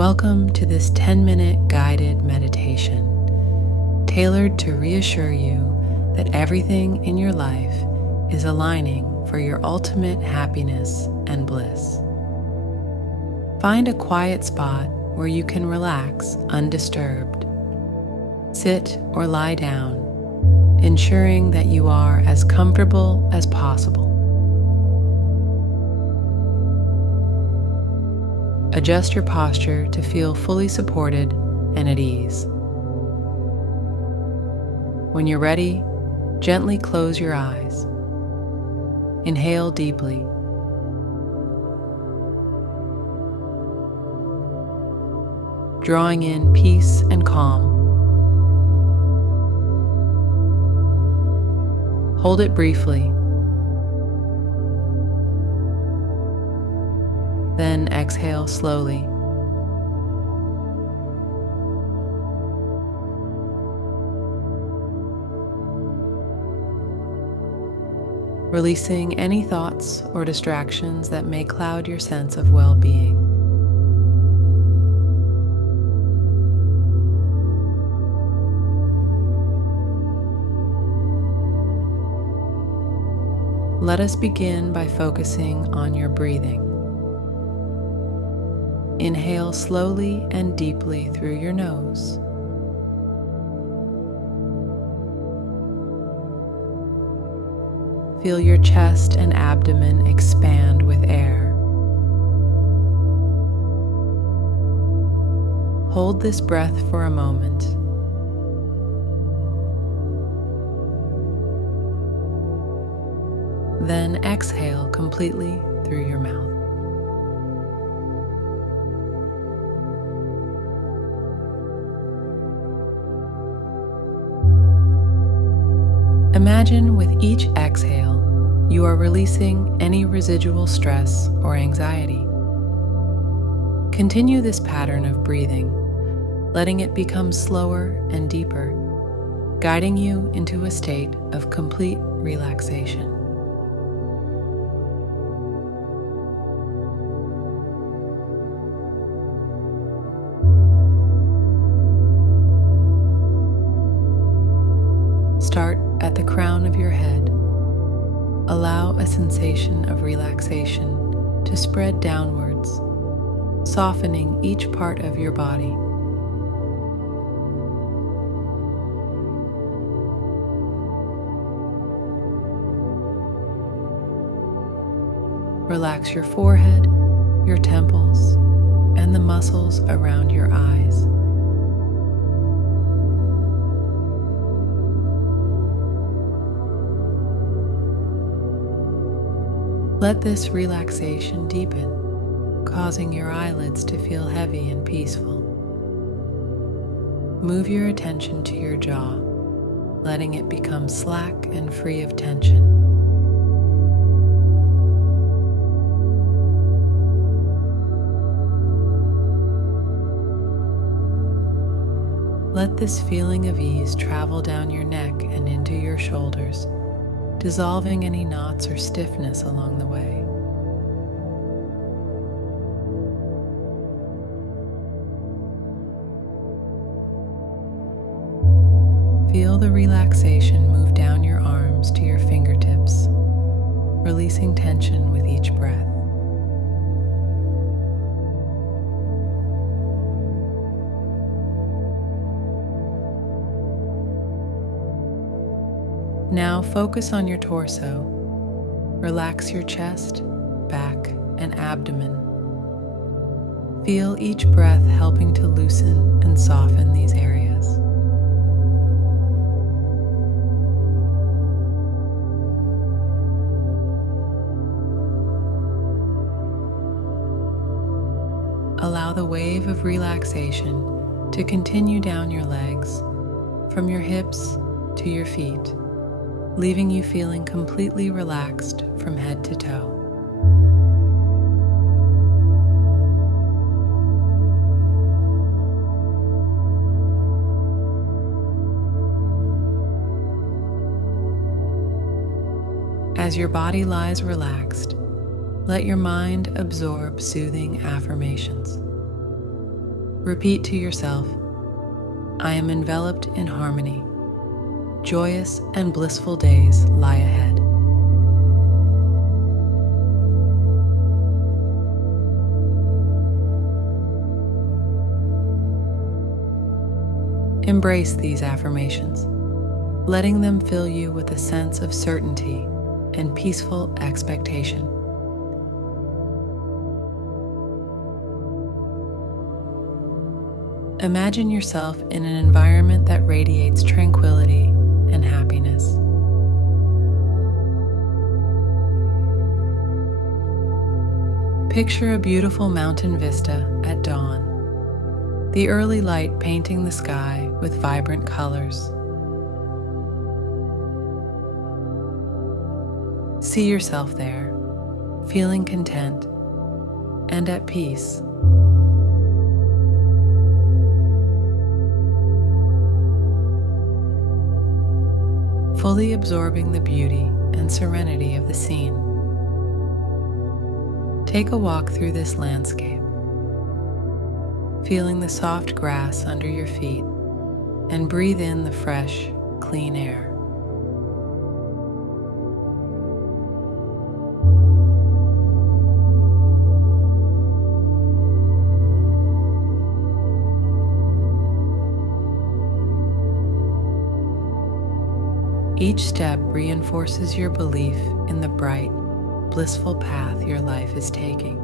Welcome to this 10-minute guided meditation, tailored to reassure you that everything in your life is aligning for your ultimate happiness and bliss. Find a quiet spot where you can relax undisturbed. Sit or lie down, ensuring that you are as comfortable as possible. Adjust your posture to feel fully supported and at ease. When you're ready, gently close your eyes. Inhale deeply. Drawing in peace and calm. Hold it briefly. Then exhale slowly. Releasing any thoughts or distractions that may cloud your sense of well-being. Let us begin by focusing on your breathing. Inhale slowly and deeply through your nose. Feel your chest and abdomen expand with air. Hold this breath for a moment. Then exhale completely through your mouth. Imagine with each exhale, you are releasing any residual stress or anxiety. Continue this pattern of breathing, letting it become slower and deeper, guiding you into a state of complete relaxation. Start at the crown of your head. Allow a sensation of relaxation to spread downwards, softening each part of your body. Relax your forehead, your temples, and the muscles around your eyes. Let this relaxation deepen, causing your eyelids to feel heavy and peaceful. Move your attention to your jaw, letting it become slack and free of tension. Let this feeling of ease travel down your neck and into your shoulders, dissolving any knots or stiffness along the way. Feel the relaxation move down your arms to your fingertips, releasing tension with each breath. Now focus on your torso. Relax your chest, back, and abdomen. Feel each breath helping to loosen and soften these areas. Allow the wave of relaxation to continue down your legs, from your hips to your feet, leaving you feeling completely relaxed from head to toe. As your body lies relaxed, let your mind absorb soothing affirmations. Repeat to yourself, I am enveloped in harmony. Joyous and blissful days lie ahead. Embrace these affirmations, letting them fill you with a sense of certainty and peaceful expectation. Imagine yourself in an environment that radiates tranquility and happiness. Picture a beautiful mountain vista at dawn, the early light painting the sky with vibrant colors. See yourself there, feeling content and at peace. Fully absorbing the beauty and serenity of the scene. Take a walk through this landscape, feeling the soft grass under your feet, and breathe in the fresh, clean air. Each step reinforces your belief in the bright, blissful path your life is taking.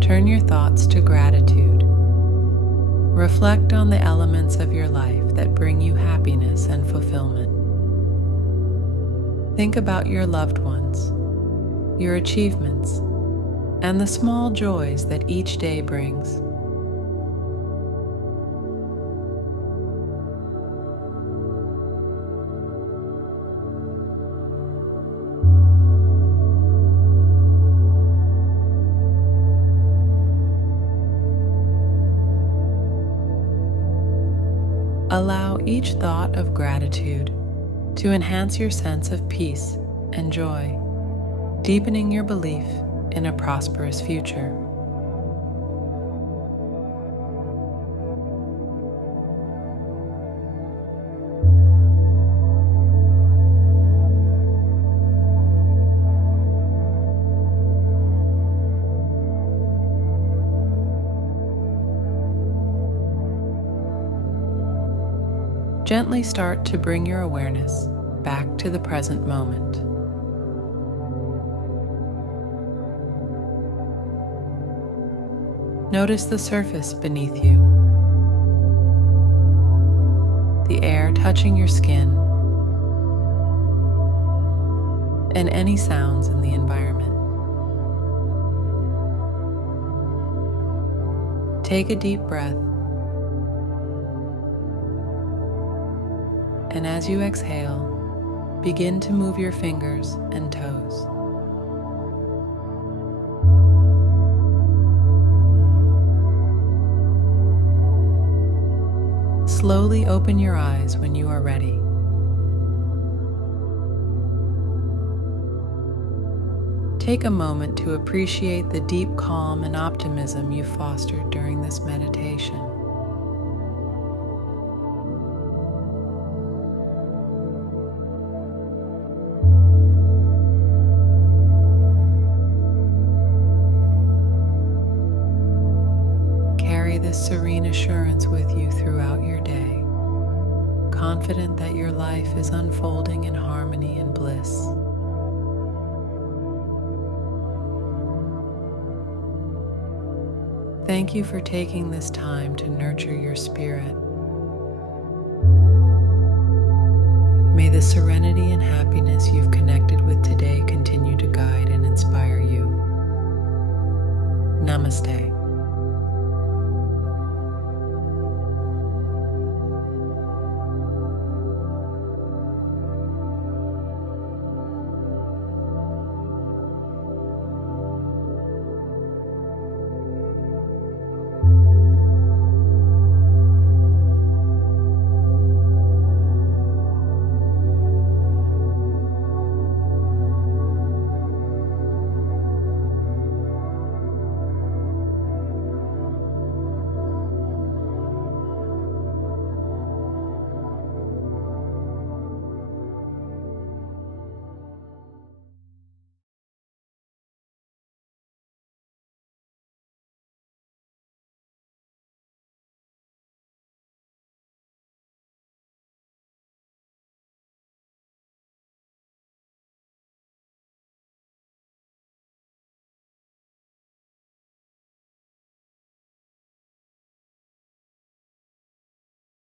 Turn your thoughts to gratitude. Reflect on the elements of your life that bring you happiness and fulfillment. Think about your loved ones, your achievements, and the small joys that each day brings. Allow each thought of gratitude to enhance your sense of peace and joy, deepening your belief in a prosperous future. Gently start to bring your awareness back to the present moment. Notice the surface beneath you, the air touching your skin, and any sounds in the environment. Take a deep breath, and as you exhale, begin to move your fingers and toes. Slowly open your eyes when you are ready. Take a moment to appreciate the deep calm and optimism you fostered during this meditation. Carry this serene assurance with you throughout your day, confident that your life is unfolding in harmony and bliss. Thank you for taking this time to nurture your spirit. May the serenity and happiness you've connected with today continue to guide and inspire you. Namaste.